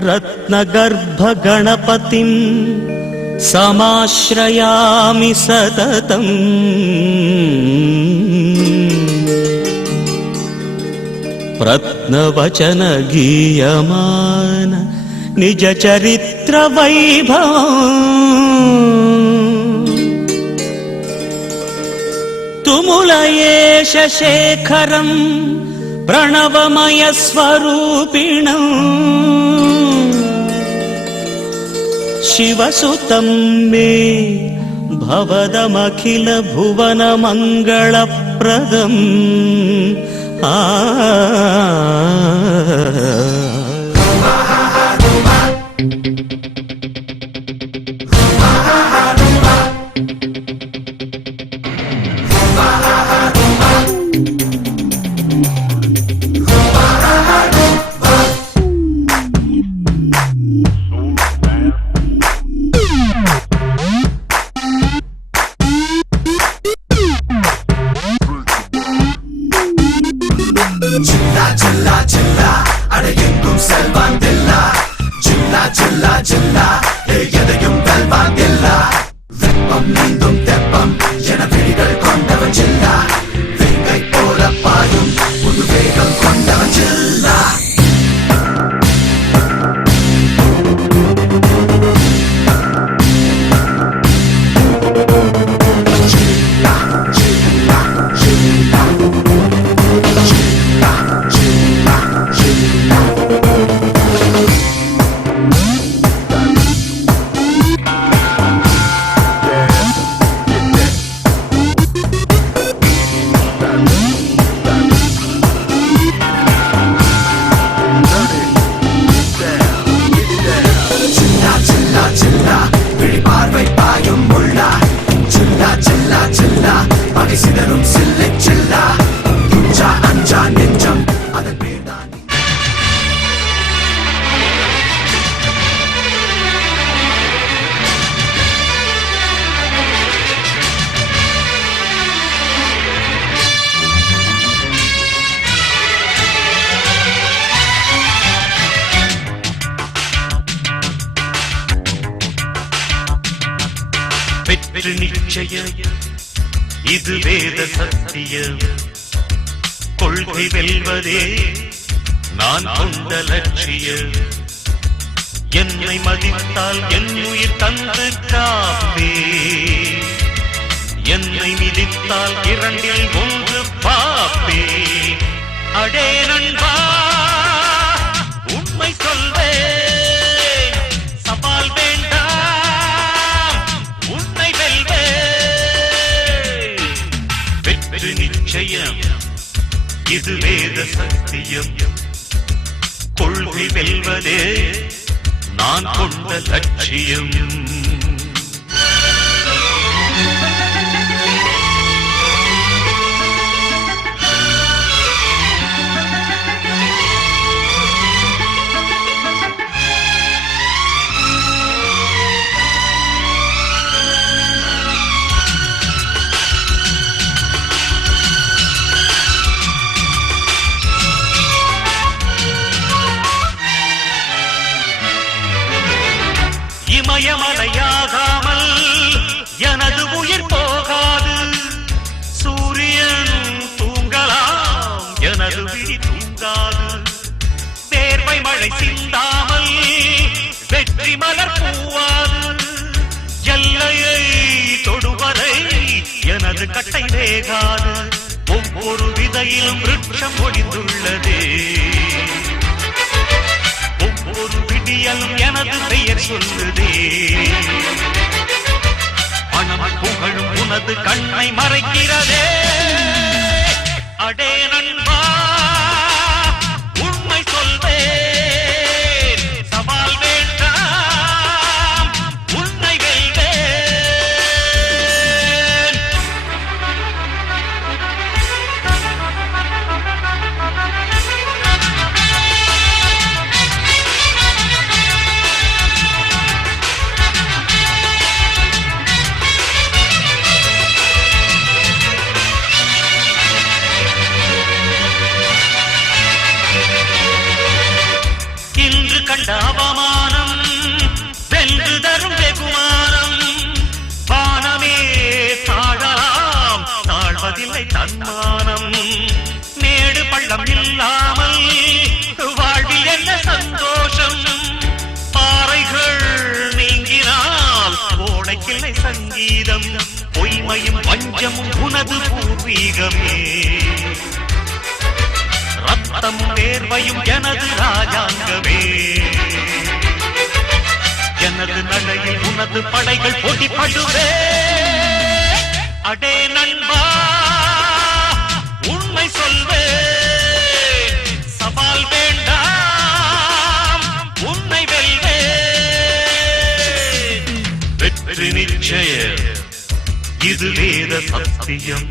रत्नगर्भगणपतिं समाश्रयामि सततम् प्रत्नवचन गीयमान निज चरित्र वैभवम् तुमुलयेश शेखरं प्रणवमय स्वरूपिणम् शिवसुतं मे भवदमखिल भुवन मंगलप्रदम् இது வேத சத்தியம் கொள்கை வெல்வதே நான் கொண்ட லட்சியம் என்னை மதித்தால் என் உயிர் தந்து காப்பே என்னை மிதித்தால் இரண்டில் ஒன்று பாப்பே அடே நண்பா உண்மை சொல்வே சவால் வேண்டாம் உன்னை வெல்வே வெற்றி நிச்சயம் இது வேத சத்தியம் கொள்கை வெல்வதே நான் கொண்ட லட்சியம் இமயமலையாகாமல் எனது உயிர் போகாது சூரியன் தூங்கலாம் எனது விழி தூங்காது தேர்வை மழை சிந்தாமல் வெற்றி மலர் பூவாது எல்லையை தொடுவரை எனது கட்டை வேகாது ஒவ்வொரு விதையிலும் விருட்சம் ஒளிந்துள்ளதே ஒவ்வொரு விடியலும் எனது பெயர் சொல்லுதே பணம் புகழும் உனது கண்ணை மறைக்கிறதே அடே நண்பா உண்மை சொல்வே சவால் வேண்டாம் உன்னை வெல்வே கண்ட அவமானம் வென்று தரும் வெகுமானம். வானமே தாழலாம், தாழ்வதில்லை தன்மானம். மேடு பள்ளம் இல்லாமல் வாழ்வில் என்ன சந்தோஷம். பாறைகள் நீங்கினால் கோடைக்கில்லை சங்கீதம். பொய்மையும் வஞ்சமும் உனது பூர்வீகமே. ரத்தம் வேர்வையும் எனது ராஜாங்கமே. எனது நடையில் உனது படைகள் போட்டிப்படுவே. அடே நண்பா உண்மை சொல்வே. சவால் வேண்டாம் உன்னை வெல்வே. வெற்றி நிச்சயம் இது வேத சத்தியம்.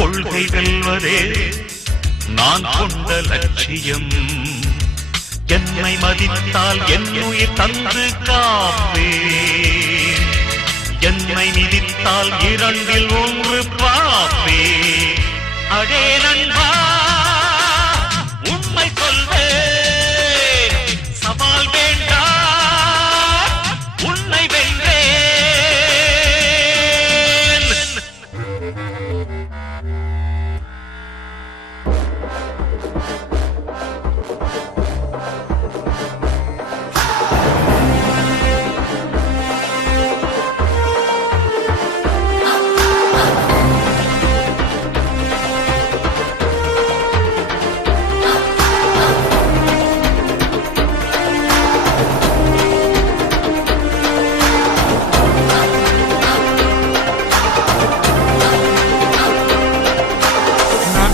கொள்கை வெல்வதே நான் கொண்ட லட்சியம். என்னை மதித்தால் என் உயிர் தந்து காப்பேன். என்னை மிதித்தால் இரண்டில் ஒன்று பார்ப்பேன். அடே நண்பா உண்மை சொல்வேன். சவால் வேண்டாம் உன்னை வென்றேன்.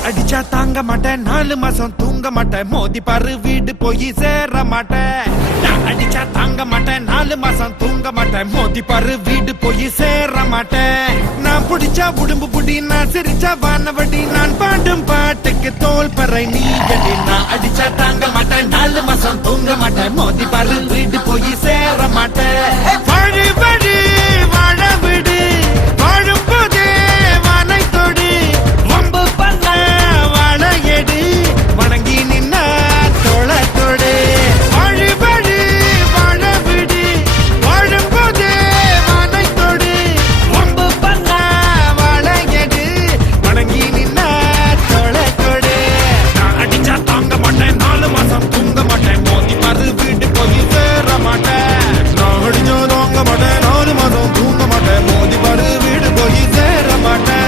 அடிச்சா தாங்க மாட்டேன், 4 மாசம் தூங்க மாட்டேன், மோதி பாரு வீடு போய் சேர மாட்டேன். நான் அடிச்சா தாங்க மாட்டேன், 4 மாசம் தூங்க மாட்டேன், மோதி பாரு வீடு போய் சேர மாட்டேன். நான் புடிச்சா உடும்பு புடி, நான் சிரிச்சா வானவடி, நான் பாடும் பாட்டுக்கு தோல் பறை நீ அடி. நான் அடிச்சா தாங்க மாட்டேன், 4 மாசம் தூங்க மாட்டேன், மோதி பாரு வீடு போய் சேர மாட்டேன். வாழி வழி வாழ விடு, வாழும் போதே வானை தொடு, வம்பு பண்ண வாழ எடு, வணங்கி நின்ன தோளத்தோடு. வாழி வழி வாழ விடு, வாழும் போதே வானை தொடு, வம்பு பண்ண வாழ எடு, வணங்கி நின்ன தோளத்தோடு. நான் அடிச்சா தாங்க மாட்டேன், 4 மாசம் தூங்க மாட்டேன், மோதி பாரு வீடு போய் சேர மாட்டேன். நான் அடிச்சா தாங்க மாட்டேன், 4 மாசம் தூங்க மாட்டேன், மோதி பாரு வீடு போய் சேர மாட்டேன்.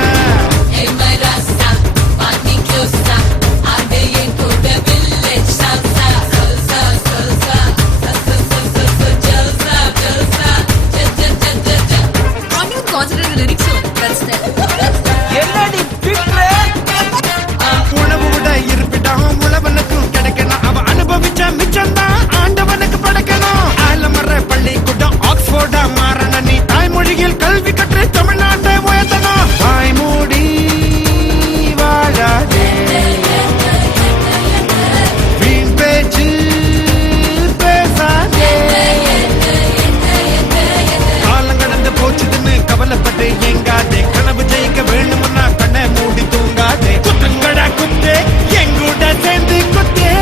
உணவு விட இருப்பிட்டான் உழவனுக்கும் கிடைக்கணும், அவ அனுபவிச்ச மிச்சம்தான் ஆண்டவனுக்கு படைக்கணும். ஆலமர பள்ளிக்கூடம் ஆக்ஸ்போர்டா மாறன, நீ தாய்மொழியில் கல்வி கற்று தமிழ்நாட்டை உயர்த்தணும். வாய்மூடி வாழாதே, வீண் பேச்சு பேசாதே. காலம் கடந்து போச்சுதுன்னு கவலைப்பட்டு எங்காதே, கனவு ஜெயிக்க வேணும்னா கண்ணை மூடி தூங்காதே. குத்துங்கடா குத்தே, எங்கூட சேர்ந்து குத்தே.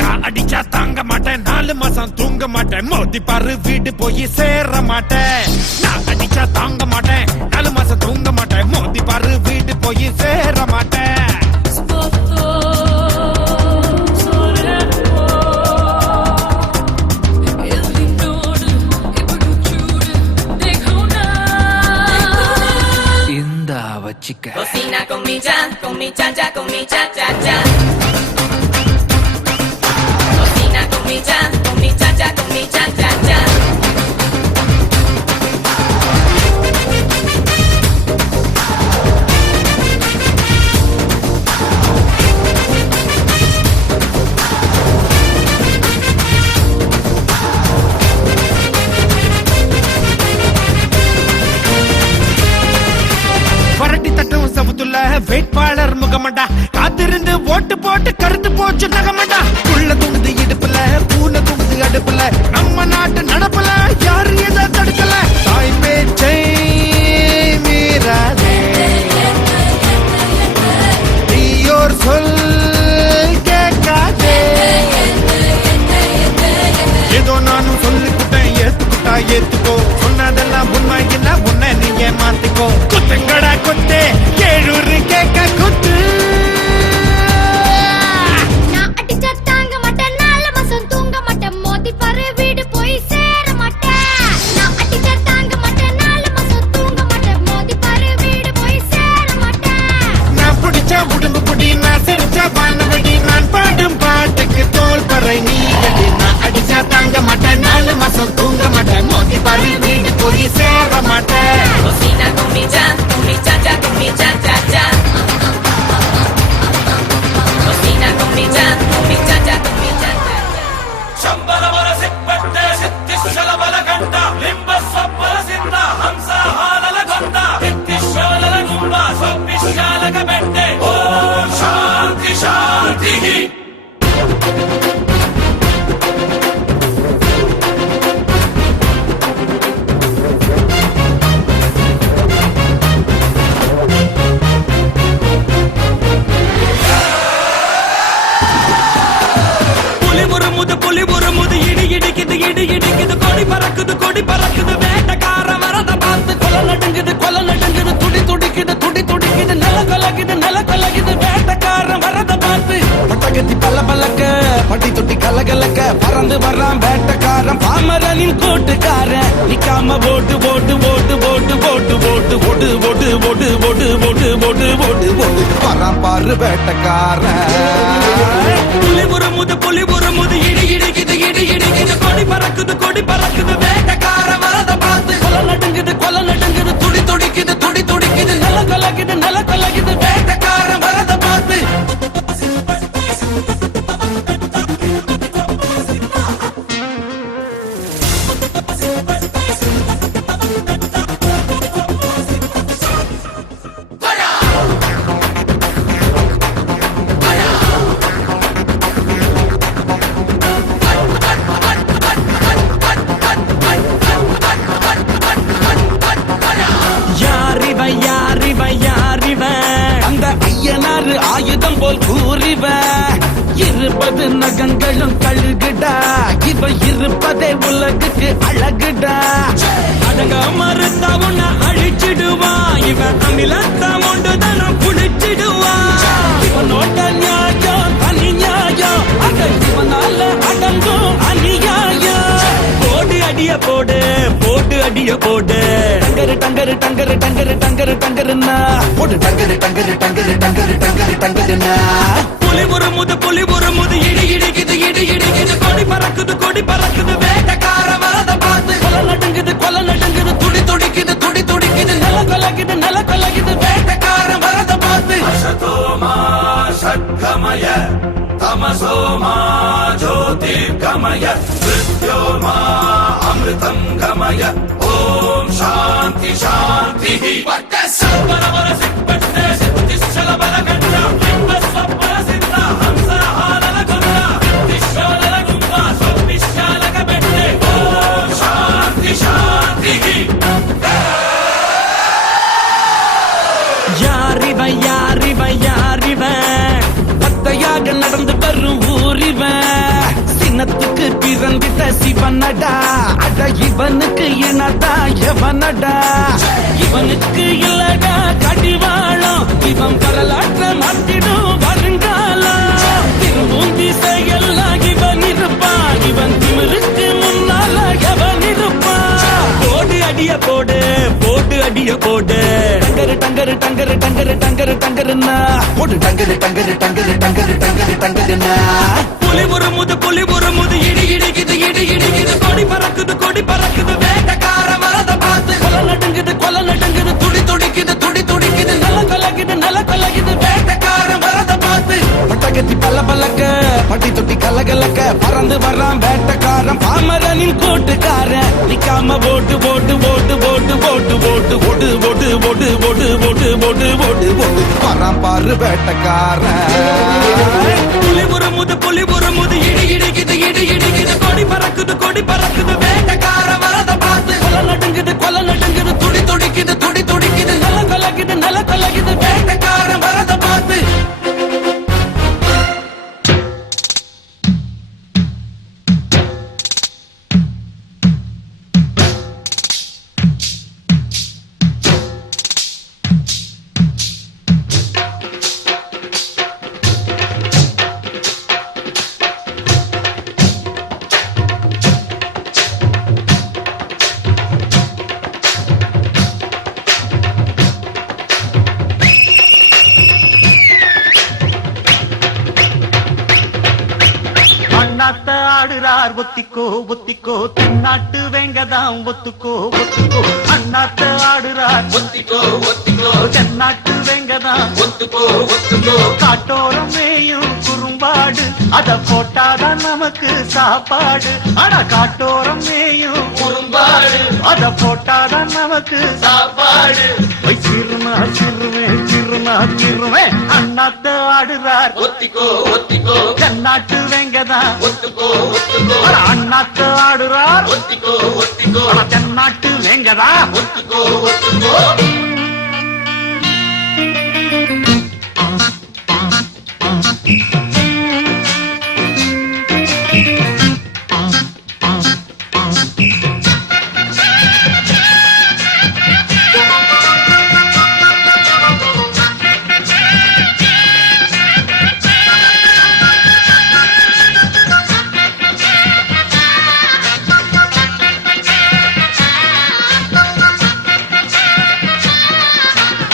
நான் அடிச்சா தாங்க மாட்டேன், 4 மாசம் தூங்க மாட்டேன், மோதி பாரு வீடு போய் சேர மாட்டேன். நான் அடிச்சா தாங்க மாட்டேன், 4 மாசம் தூங்க மாட்டேன், மோதி பாரு வீடு போய் சேர மாட்டேன். Chica. Cocina con mi cha cha, con mi cha cha cha. Cocina con mi cha cha, con mi cha cha cha. வேட்பாளர் முகமண்டா, காத்திருந்து ஓட்டு போட்டு கருத்து போச்சு நகமண்டா. புள்ள துணுது இடுப்புல, பூனை துணுது அடுப்புல, நம்ம நாட்டு நடப்புல யாரு எதை தடுக்கல. தாய் பேச்சை மீறாதே, தீயோர் சொல் கேட்காதே. ஏமாத்திக்கோ குத்துங்கடா குத்து ஏழூரு கேட்க குத்து நான் அடிச்சா தாங்க மாட்டேன் 4 மாசம் தூங்க மாட்டேன் மோதி பாரு வீடு போய் சேர மாட்டேன் நான் அடிச்சா தாங்க மாட்டேன் 4 மாசம் தூங்க மாட்டேன் மோதி பாரு வீடு போய் சேர மாட்டேன் நான் பிடிச்ச உடம்பு புடி நான் சிரிச்ச வானவடி நான் பாடும் பாட்டுக்கு தோல் பறை நீ கட்டி நான் அடிச்சா தாங்க மாட்டேன் 4 மாசம் தூங்க மாட்டேன் மோதி பாரு வீடு போய் சேர மாட்டேன் Cocina con mi cha cha con mi cha cha cha. Cocina con mi cha cha con mi cha cha cha. ಶಂಬರವರ ಸಿಪ್ಪಟ್ಟೆ ಸಿದ್ಧಿಶಲಬಲ ಗಂಡ ಲಿಂಬ ಸಬ್ಬರ ಸಿದ್ಧ ಹಂಸ ಹಾಲಲ ಗೊಂಡ ಇತ್ತಿಶೋಲಲ ಗುಂಬ ಸೊಪ್ಪಿಶಾಲಕ ಬೆಟ್ಟೆ ಓಂ ಶಾಂತಿ ಶಾಂತಿ புலி முறுமுது இடி இடிக்குது கொடி பறக்குது வேட்டக்கார வரத பார்த்து கொலை நடுங்குது துடி துடிக்குது நில கலகுது வேட்டக்கார வரத பார்த்து பட்டகத்தி பல்லக்க பட்டி தொட்டி கலகலக்க பறந்து வர்றான் வேட்டக்காரன் பாமரனின் கூட்டுக்காரன் நிக்காம போட்டு வரான் பாரு வேட்டக்காரன் புலி முறுமுது இடி இடிக்குது கொடி பறக்குது வேட்டக்கார வரத பார்த்து கொலை நடுங்குது துடி துடிக்குது நில கலகுது வேட்டக்கார வரத பார்த்து அந்த ஐயனாறு ஆயுதம் போல் கூறிவ இருப்பது நகங்களும் கழுகுடா இவ இருப்பதே உலகுக்கு அழகுடா அடங்க மறுத்தா உன்னை அழிச்சிடுவான் இவன் அமிலத்தம் ஒன்று தனம் புடிச்சிடுவான் இவனோட நியாயம் தனி நியாயம் அட இவனால அடங்கும் அநியாயம் போடு அடிய போடு டங்கருன்னா போடு புலி முறுமுது இடி இடிக்குது கொடி பறக்குது வேட்டக்கார வரத பார்த்து கொலை நடுங்குது துடி துடிக்குது நில கலகுது வேட்டக்கார வரத பார்த்து அசதோமா ஷட்கமய தமசோமா ஜோதிர்கமய மிருத்யோமா அமிர்தம் கமய ஓம் சாந்தி சாந்தி பட்ட சர்வரவர சிப்பட்டே சித்திஷலபல கண்ட லிம்ப சப்பர சித்த ஹம்ச ஹாலல கொண்ட திஷோலல கும்ப சொப்பிஷாலக பெட்டே ஓம் சாந்தி சாந்தி யாரிவன் பத்தையாக நடந்து வரும் ஊரிவன் சின்னத்துக்கு பிறந்திட்ட சிவனடா அட இவனுக்கு இனடா எவனடா இவனுக்கு இல்லடா கடிவாளம் இவன் வரலாற்ற மாத்திடும் வருங்காலம் திரும்பும் திசையெல்லாம் இவன் இருப்பான் இவன் திமிருக்கு முன்னால எவன் இருப்பான் போடு அடிய போடு டங்கருன்னா போடு புலி முறுமுது இடி இடிக்குது கொடி பறக்குது வேட்டக்கார வரத பார்த்து கொலை நடுங்குது துடி துடிக்குது நில கலகுது வேட்டக்கார வரத பார்த்து பட்டகத்தி பல்லக்க பட்டி தொட்டி கலகலக்க பறந்து வர்றான் வேட்டக்காரன் பாமரனின் கூட்டுக்காரன் நிக்காம போட்டு வரான் பாரு வேட்டக்காரன் புலி முறுமுது இடி இடிக்குது கொடி பறக்குது வேட்டக்கார வரத பார்த்து கொலை நடுங்குது துடி துடிக்குது நில கலகுது வேட்டக்கார வரத பார்த்து அண்ணாத்த ஆடுறார் ஒத்திக்கோ ஒத்திக்கோ தென்னாட்டு வேங்கதாம் ஒத்துக்கோ ஒத்துக்கோ அண்ணாத்த ஆடுறார் ஒத்திக்கோ ஒத்திக்கோ தென்னாட்டு வேங்கதாம் ஒத்துக்கோ ஒத்துக்கோ காட்டோரம் மேயும் குறும்பாடு அத போட்டாதான் நமக்கு சாப்பாடு ஆனா காட்டோரம் மேயும் குறும்பாடு அத போட்டாதான் நமக்கு சாப்பாடு சிறுமா சிறுமே சிறுமா சிறுமே அண்ணாத்த ஆடுறார் ஒத்திக்கோ ஒத்திக்கோ தென்னாட்டு வேங்கதான் ஒத்துக்கோ ஒத்துக்கோ அண்ணாத்த ஆடுறார் ஒத்திக்கோ ஒத்திக்கோ தென்னாட்டு வேங்கதா ஒத்துக்கோ ஒத்துக்கோ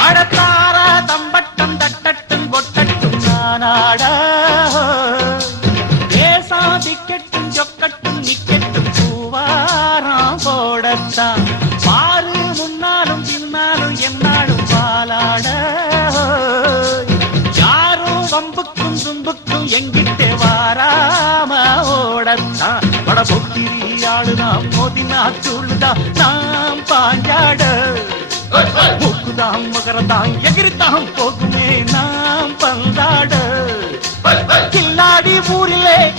அடத்தாரா தம்பட்டம் தட்டட்டும் பொட்டட்டும் நானாடா ஏசாதிக்கட்டும் சொக்கட்டும் நிக்கட்டும் பூவாராம் போடத்தான் பாரு முன்னாலும் பின்னாலும் என்னாலும் பாலாட யாரும் வம்புக்கும் தும்புக்கும் எங்கிட்டே வாராம ஓடத்தான் வட பொக்கிரி ஆளுதான் மோதினா தூளுதான் நாம் பாஞ்சாட மூக்குதாம் மகரதாம் எகிரித்தாம் போகுமே நாம் பந்தாட கில்லாடி ஊரிலே